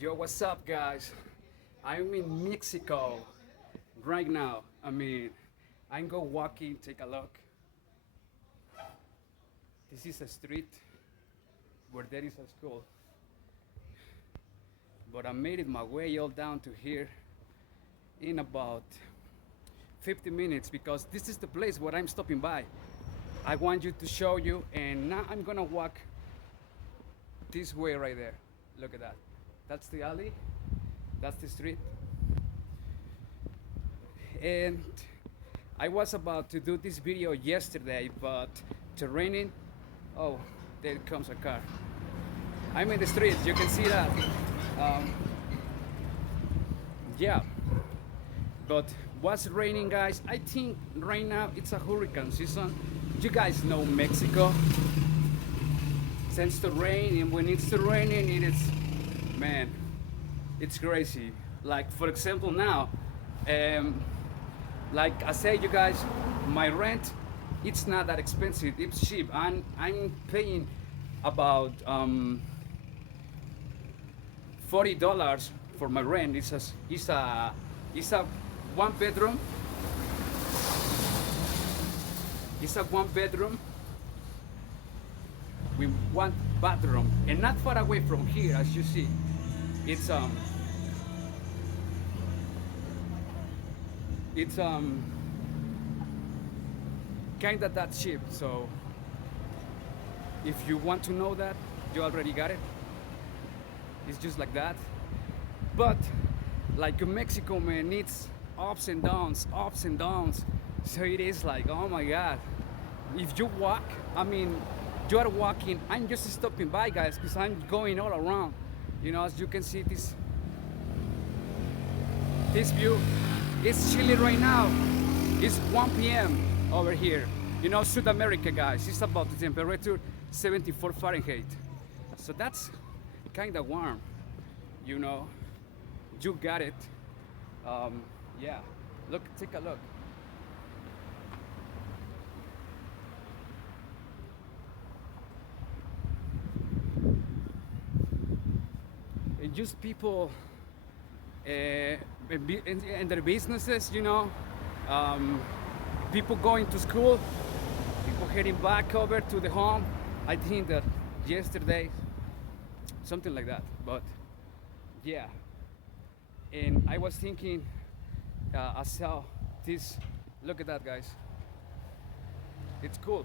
Yo, what's up, guys? I'm in Mexico right now. I'm go walking, take a look. This is a street where there is a school. But I made it my way all down to here in about 50 minutes because this is the place where I'm stopping by. I want you to show you, and now I'm gonna walk this way right there. Look at that. That's the alley, that's the street. And I was about to do this video yesterday, but it's raining. Oh, there comes a car. I'm in the streets, you can see that. Um, yeah, but what's raining, guys? I think right now it's a hurricane season. You guys know Mexico tends to rain, and when it's raining, it is, man, it's crazy. Like for example now, like I say, you guys, my rent, it's not that expensive. It's cheap. I'm paying about $40 for my rent. It's a one bedroom. It's a one bedroom with one bathroom, and not far away from here, as you see. It's kind of that cheap. So if you want to know that, you already got it. It's just like that. But like Mexico, man, it's ups and downs, ups and downs. So it is like, oh my God. If you walk, you are walking. I'm just stopping by, guys, because I'm going all around. You know, as you can see, this view. It's chilly right now. It's 1 p.m. over here. You know, South America, guys. It's about the temperature 74 Fahrenheit. So that's kind of warm. You know, you got it. Yeah. Look, take a look. And just people in their businesses, you know, people going to school, people heading back over to the home. I think that yesterday, something like that. But yeah, and I was thinking, I saw this. Look at that, guys. It's cool.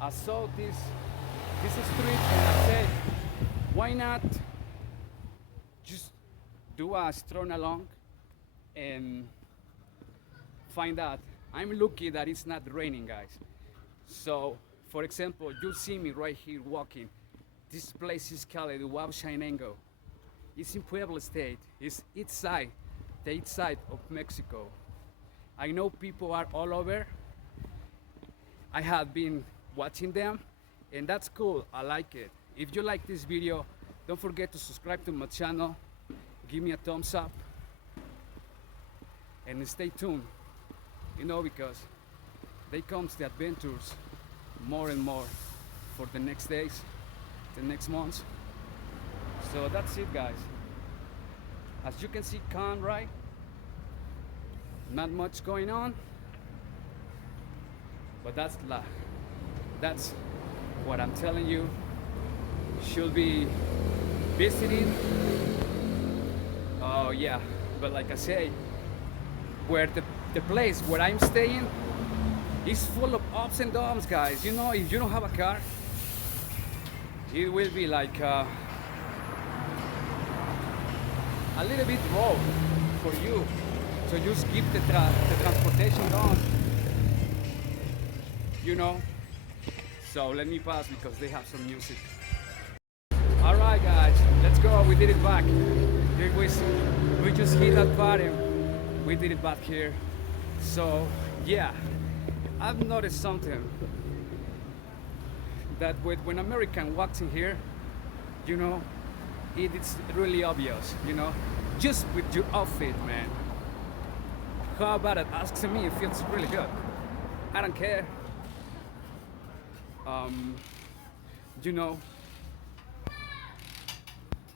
I saw this street, and I said, why not just do a stroll along and find out. I'm lucky that it's not raining, guys. So, for example, you see me right here walking. This place is called Huachinango. It's in Puebla State. It's the east side of Mexico. I know people are all over. I have been watching them, and that's cool. I like it. If you like this video, don't forget to subscribe to my channel. Give me a thumbs up and stay tuned, you know, because they comes the adventures more and more for the next days, the next months. So that's it, guys. As you can see, calm, right? Not much going on, but that's what I'm telling you. Should be visiting. Oh yeah, but like I say, where the place where I'm staying is full of ups and downs, guys. You know, if you don't have a car, it will be like a little bit rough for you. So just keep the transportation on. You know. So let me pass because they have some music. All right, guys, let's go. We did it back. We just hit that bottom. We did it back here. So yeah, I've noticed something that when American walks in here, you know, it's really obvious. You know, just with your outfit, man. How about it? Ask me. It feels really good. I don't care. You know.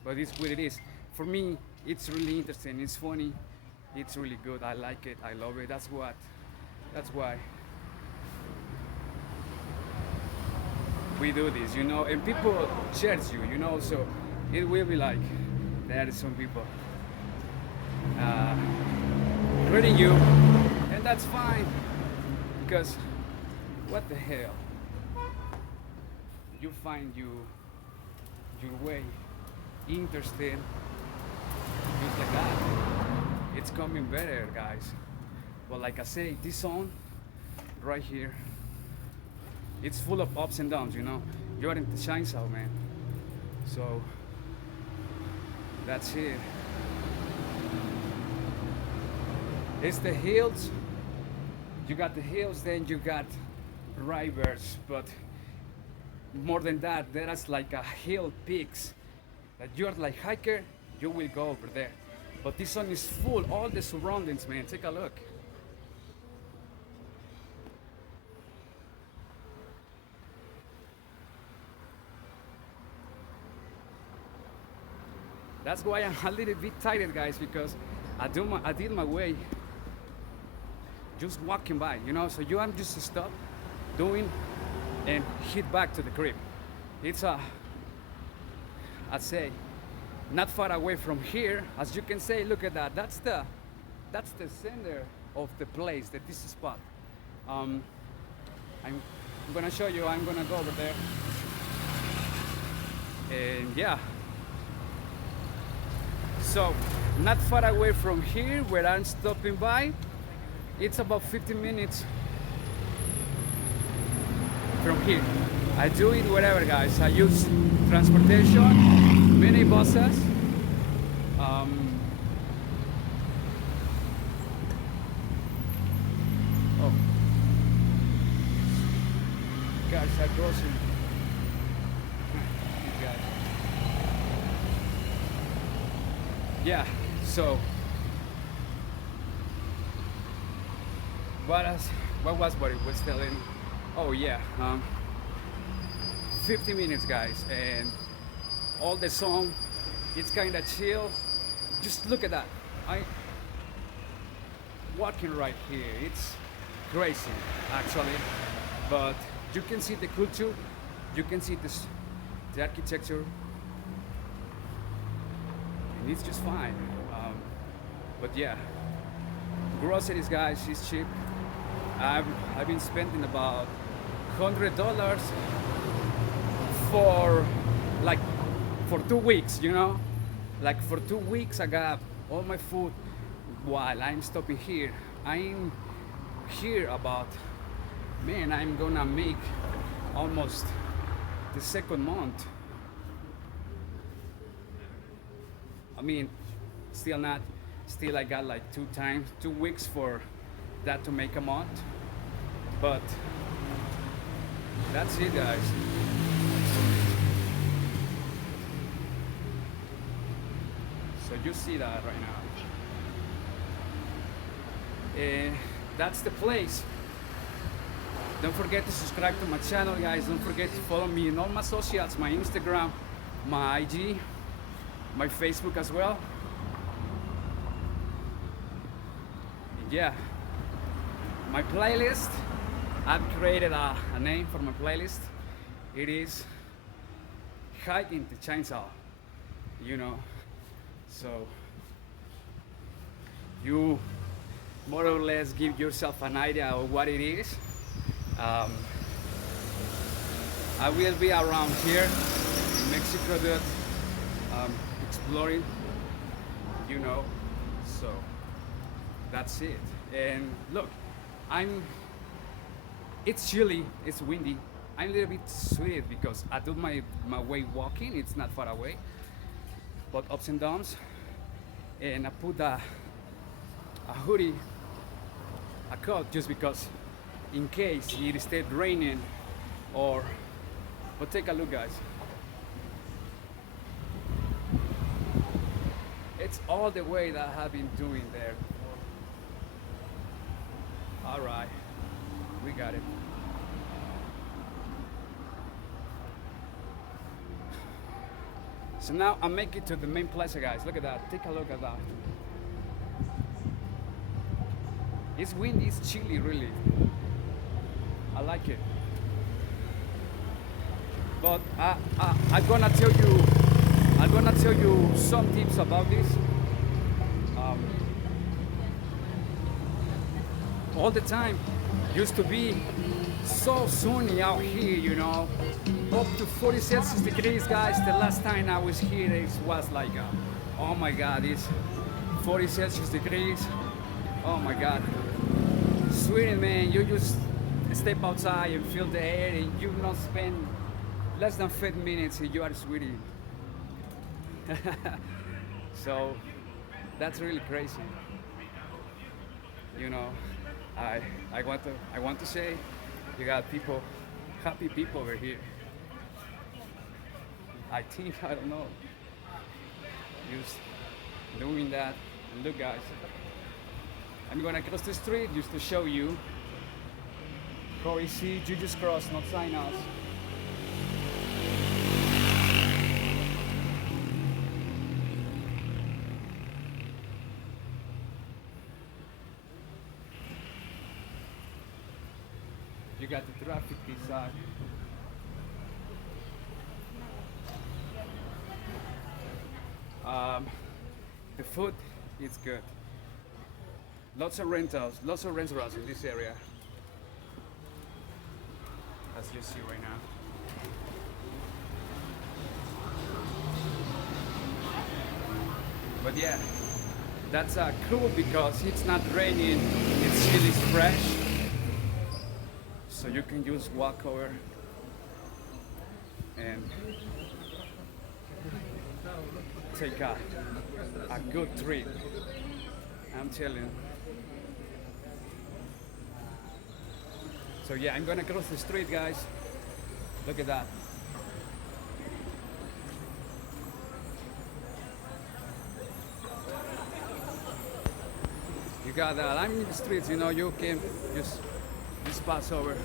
But it's what it is. for me, it's really interesting. It's funny. It's really good. I like it. I love it. That's why we do this, and people judge you. So it will be like there is some people uh, hurting you, and that's fine because what the hell? You find your way interesting, just like that. It's coming better, guys. But like I say, this song right here, it's full of ups and downs. You're in the shine out, man. So that's it. It's the hills. You got the hills, then you got rivers, but more than that, there is like a hill peaks that you're like hiker, you will go over there. But this song is full, all the surroundings, man. Take a look. That's why I'm a little bit tired, guys, because I did my way just walking by. So I'm just stop doing and hit back to the crib. It's I'd say, not far away from here. As you can say, look at that. That's the center of the place, this spot. I'm gonna show you. I'm gonna go over there, and yeah. So, not far away from here, where I'm stopping by. It's about 15 minutes from here. I do it wherever, guys. I use transportation, mini buses. Oh, guys, are crossing. You guys. Yeah. So, what it was telling? Oh yeah. 50 minutes, guys, and all the song, it's kind of chill. Just look at that. I walking right here. It's crazy, actually, but you can see the culture, you can see the architecture, and it's just fine. But yeah, groceries, guys, is cheap. I've been spending about $100 for 2 weeks, like for 2 weeks I got all my food while I'm stopping here. I'm here about, man, I'm gonna make almost the second month. I mean, still I got like 2 weeks for that to make a month, but that's it, guys. So you see that right now, and that's the place. Don't forget to subscribe to my channel, guys. Don't forget to follow me in all my socials, my Instagram, my IG, my Facebook as well. And yeah, my playlist, I've created a name for my playlist. It is Hike into Chainsaw, so you more or less give yourself an idea of what it is. I will be around here in Mexico, dude, exploring, so that's it. And look, it's chilly, it's windy. I'm a little bit sweaty because I do my way walking. It's not far away, but ups and downs. And I put a hoodie, a coat, just because in case it stayed raining but take a look, guys. It's all the way that I have been doing there. All right, we got it. So now I'm making it to the main plaza, guys. Look at that. Take a look at that. It's windy, it's chilly, really. I like it. But I'm gonna tell you some tips about this. Um, all the time used to be so sunny out here, you know, up to 40 Celsius degrees, guys. The last time I was here, it was like, oh my God, it's 40 Celsius degrees. Oh my God. Sweden, man, you just step outside and feel the air, and you not spend less than 5 minutes and you are sweating. So that's really crazy. You know, I want to say you got people, happy people over here. I think, I don't know, just doing that. And look, guys, I'm gonna cross the street just to show you how easy you just cross, not sign us. You got the traffic this side. The food is good. Lots of rentals in this area, as you see right now. But yeah, that's cool because it's not raining, it's still fresh. So you can just walk over and take a good trip. I'm telling you. So yeah, I'm gonna cross the street, guys. Look at that. You got that. I'm in the streets, you know, you can just pass over.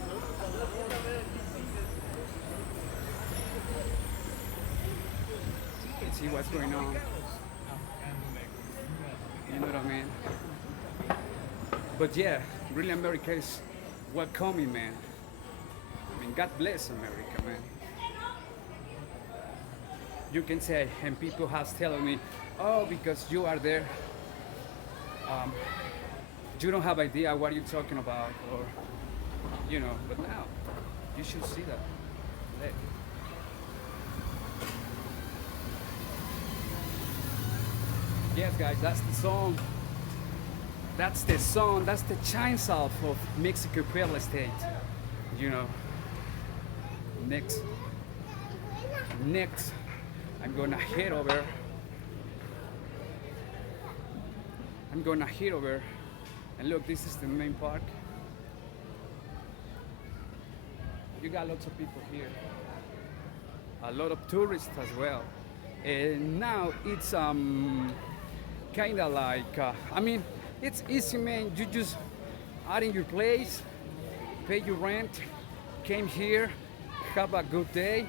You can see what's going on. You know what I mean? But yeah, really America is welcoming, man. I mean, God bless America, man. You can say, and people have telling me, oh, because you are there, you don't have idea what you're talking about, or, you know, but now, you should see that. Look. Yes, guys, that's the song. That's the song, that's the chainsaw of Mexico real estate. You know, next, I'm gonna head over. And look, this is the main park. You got lots of people here. A lot of tourists as well. And now it's kind of like, I mean, it's easy, man. You just are in your place, pay your rent, came here, have a good day,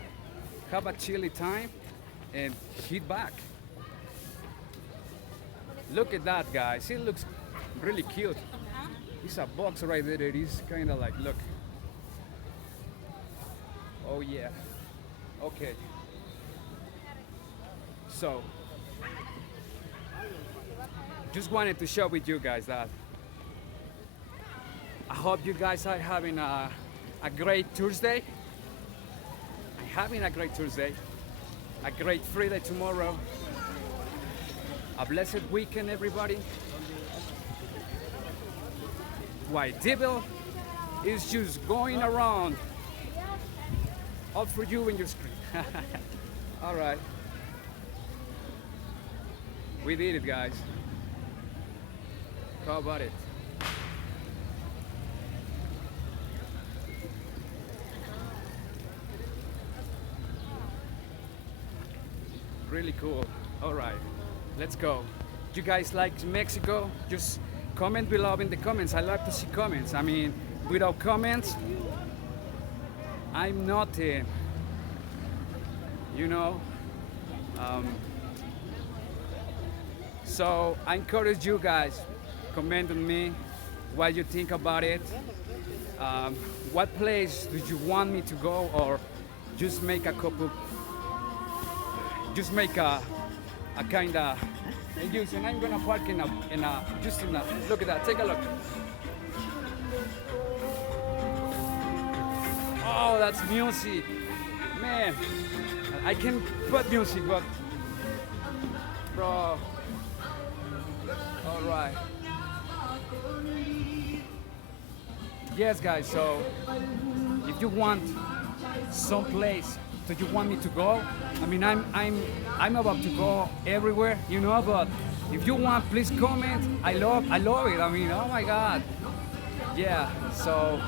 have a chilly time, and head back. Look at that, guys. It looks really cute. It's a box right there. It is kind of like, look. Oh yeah. Okay. So, just wanted to share with you guys that. I hope you guys are having a great Tuesday. I'm having a great Tuesday. A great Friday tomorrow. A blessed weekend, everybody. White Devil is just going around. All for you and your screen. All right. We did it, guys. How about it? Really cool. All right, let's go. You guys like Mexico? Just comment below in the comments. I love to see comments. I mean, without comments, I'm nothing. You know, Um, so I encourage you guys, comment on me what you think about it. Um, what place do you want me to go, or just make a couple, just make a kind of use. And I'm gonna park just in a, look at that, take a look. Oh, that's music, man. I can put music, but bro, all right. Yes, guys. So, if you want some place that you want me to go, I mean, I'm about to go everywhere, you know. But if you want, please comment. I love it. I mean, oh my God, yeah. So,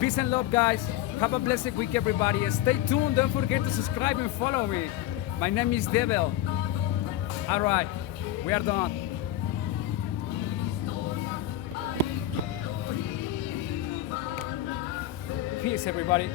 peace and love, guys. Have a blessed week, everybody. Stay tuned. Don't forget to subscribe and follow me. My name is Devil. All right, we are done. Peace, everybody.